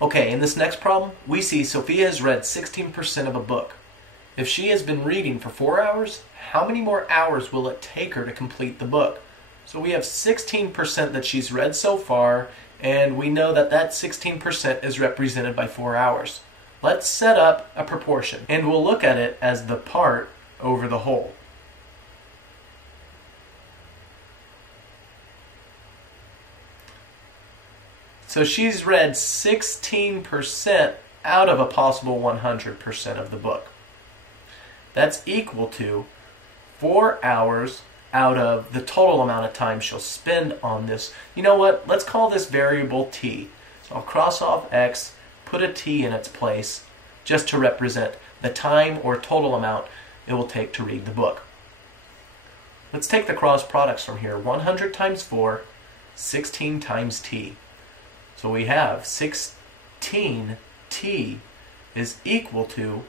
Okay, in this next problem, we see Sophia has read 16% of a book. If she has been reading for 4 hours, how many more hours will it take her to complete the book? So we have 16% that she's read so far, and we know that that 16% is represented by 4 hours. Let's set up a proportion, and we'll look at it as the part over the whole. So she's read 16% out of a possible 100% of the book. That's equal to 4 hours out of the total amount of time she'll spend on this. You know what? Let's call this variable t. So I'll cross off x, put a t in its place, just to represent the time or total amount it will take to read the book. Let's take the cross products from here. 100 times 4, 16 times t. So we have 16t is equal to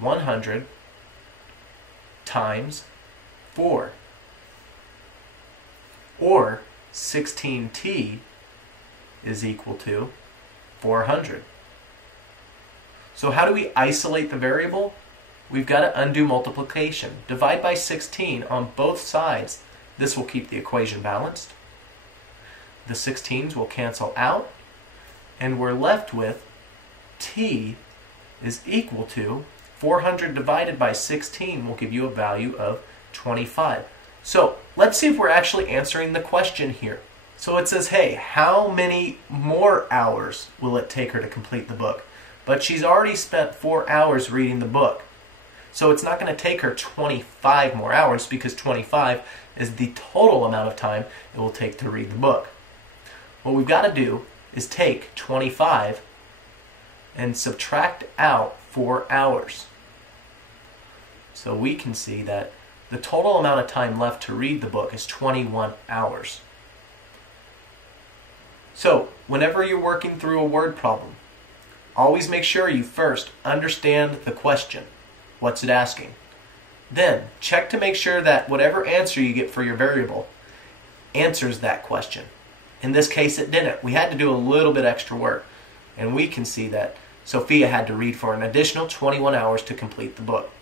100 times 4. Or 16t is equal to 400. So how do we isolate the variable? We've got to undo multiplication. Divide by 16 on both sides. This will keep the equation balanced. The 16s will cancel out, and we're left with t is equal to 400 divided by 16 will give you a value of 25. So let's see if we're actually answering the question here. So it says, hey, how many more hours will it take her to complete the book? But she's already spent 4 hours reading the book. So it's not going to take her 25 more hours because 25 is the total amount of time it will take to read the book. What we've got to do is take 25 and subtract out 4 hours. So we can see that the total amount of time left to read the book is 21 hours. So whenever you're working through a word problem, always make sure you first understand the question. What's it asking? Then check to make sure that whatever answer you get for your variable answers that question. In this case, it didn't. We had to do a little bit extra work. And we can see that Sophia had to read for an additional 21 hours to complete the book.